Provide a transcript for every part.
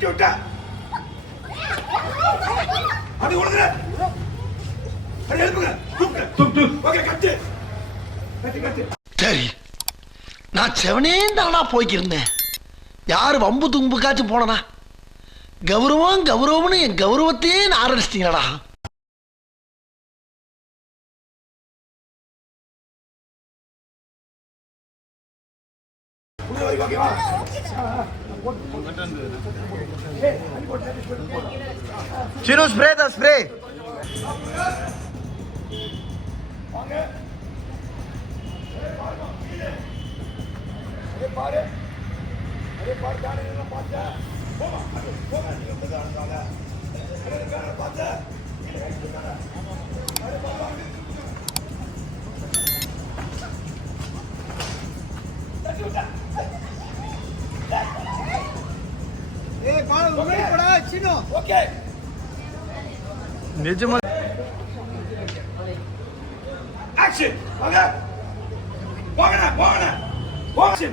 தட்டி விட்ட அடி உலக அடி எழுப்புங்க தூக்கு ஓகே கட்டு கட்டு கட்டு சரி நான் செவனே தானா போய்க்கிருந்தேன் யாரு வம்பு தும்புக்காச்சும் போனனா கௌரவம் கௌரவம்னு என் கௌரவத்தையே ஆரம்பிச்சிட்டீங்களா Chino, spray the spray. Okay. நிஜமா Action. வாங்க. போங்கடா போங்கடா. Action.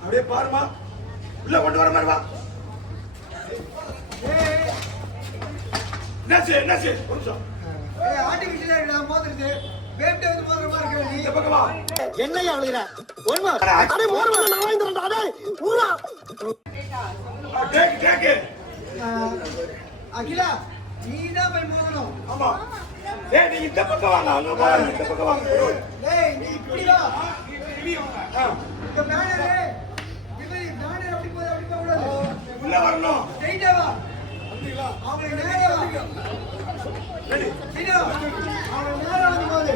அப்படியே பாருமா. உள்ள கொண்டு வர மாதிரி வா. நெச்சு ஒரு நிமிஷம். ஆர்டிபிஷியல் இல்ல மோதிருது. வேப்டே வந்து மோதிர மாதிரி இருக்கு நீ. இந்த பக்கம் வா. என்னையா அழுகுற? ஒருமா. அடே மோதிர நான் வாங்கிறேன்டா டேய். ஊரா. டேக். அகிலா நீ தான் போய் மோதணும். ஆமா. டேய் நீ இந்த பக்கம் வாங்க. அங்க பாரு இந்த பக்கம் வாங்க. டேய் நீ இப்படி வா. இப்படி வாங்க. இந்த பேனரே இது பேனர் அப்படி போக கூடாது. உள்ள வரணும். ஸ்ட்ரைட்டா வா. வந்துங்களா? அவங்க நேரா வா. ரெடி. சீனா. அவங்க நேரா வந்து போடு.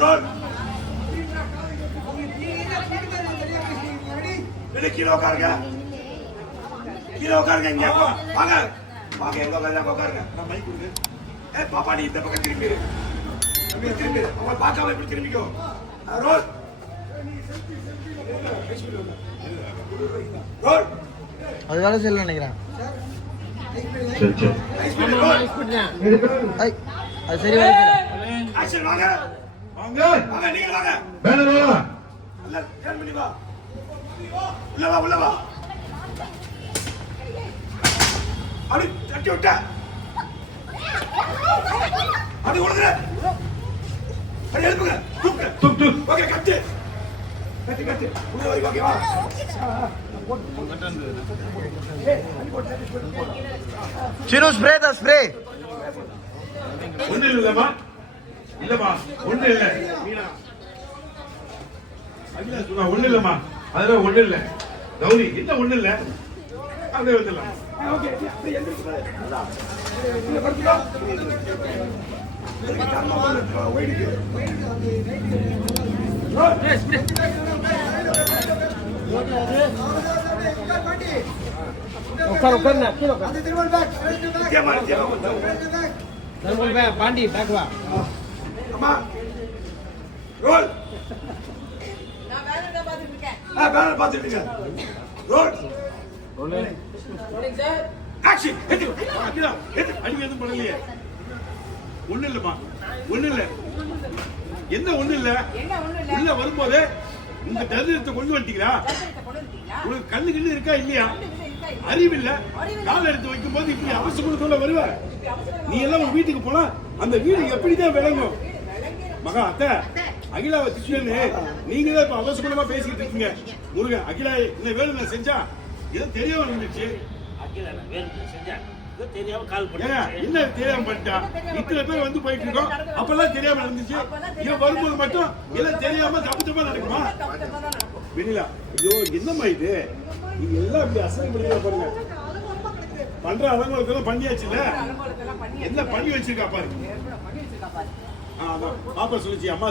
ரோல். கீழே உட்காருங்க இங்க வாங்க எங்க உட்காருங்க நான் மைக் கொடுங்க பாப்பா நீ இந்த பக்கம் திரும்பி அவங்க பார்க்காம இப்படி திரும்பிக்கோ ரோல் அது வேலை செய்யல நினைக்கிறேன் அது சரி வேலை செய்யல ஆக்ஷன் வாங்க நீங்க வாங்க பேனர் வா இல்ல டர்ன் பண்ணி வா உள்ள வா அடி தட்டி விட்ட அடி உலக அடி எழுப்புங்க தூக்கு ஓகே கட்டு உள்ள வரை ஓகே வா Chino, spray the spray. ஒண்ணு இல்லம்மா ஒண்ணு இல்ல மீனா அகிலா சொன்னா ஒண்ணு இல்லம்மா அதெல்லாம் ஒண்ணு இல்ல கௌரி என்ன ஒண்ணு இல்ல அப்படியே வந்துடலாம் ஓகே அப்படியே எந்திரிச்சு அதான் இல்ல படுத்துடா இதுக்கு தரமா வந்து வெயிட் உட்கார் நான் கீழ உட்கார். அது திரும்ப பேக். திரும்ப பேக். பாண்டி பேக் வா. அம்மா ரோல் நான் பேனர் பாத்துட்டு இருக்கேன். பேனர் பாத்துட்டு இருக்கேன் role rolling sir. Action head அடிடா ஹெட் அடி எதுவும் பண்ணலையே ஒண்ணு இல்லம்மா ஒண்ணு இல்ல என்ன ஒண்ணு இல்ல என்ன ஒண்ணும் இல்ல. உள்ள வரும்போது உங்க தரித்திரத்தை கொண்டு வந்துட்டீங்களா தர்சனத்தை கொண்டு வந்துட்டீங்களா? உங்களுக்கு கண்ணு கிண்ணு இருக்கா இல்லையா இருக்கா இல்லையா? அறிவு இல்ல கால எடுத்து வைக்கும் போது இப்படி அவசரத்தோட வருவ நீ எல்லாம் உங்க வீட்டுக்கு போனா அந்த வீடு எப்படிதான் விளங்கும் மகா அத்தை அகிலாவை திட்டுன்னு நீங்க தான் இப்ப அவசரமா பேசிக்கிட்டு இருக்கீங்க முருகன் அகிலா இந்த வேலை நான் செஞ்சா ஏதோ தெரியாம இருந்துச்சு என்ன தெரியாம பண்ணிட்டா இத்தனை பேர் வந்து போயிட்டு இருக்கோம் அப்பெல்லாம் தெரியாம இருந்துச்சு இவன் வரும்போது மட்டும் எல்லாம் தெரியாம தப்பு நடக்குமா வெண்ணிலா ஐயோ என்னம்மா இது நீங்க எல்லாம் இப்படி அசைப்படுத்த பாருங்க பண்ற அலங்கோலத்தெல்லாம் பண்ணியாச்சுல்ல என்ன பண்ணி வச்சிருக்கா பாருங்க பாப்பா சொல்லிச்சு அம்மா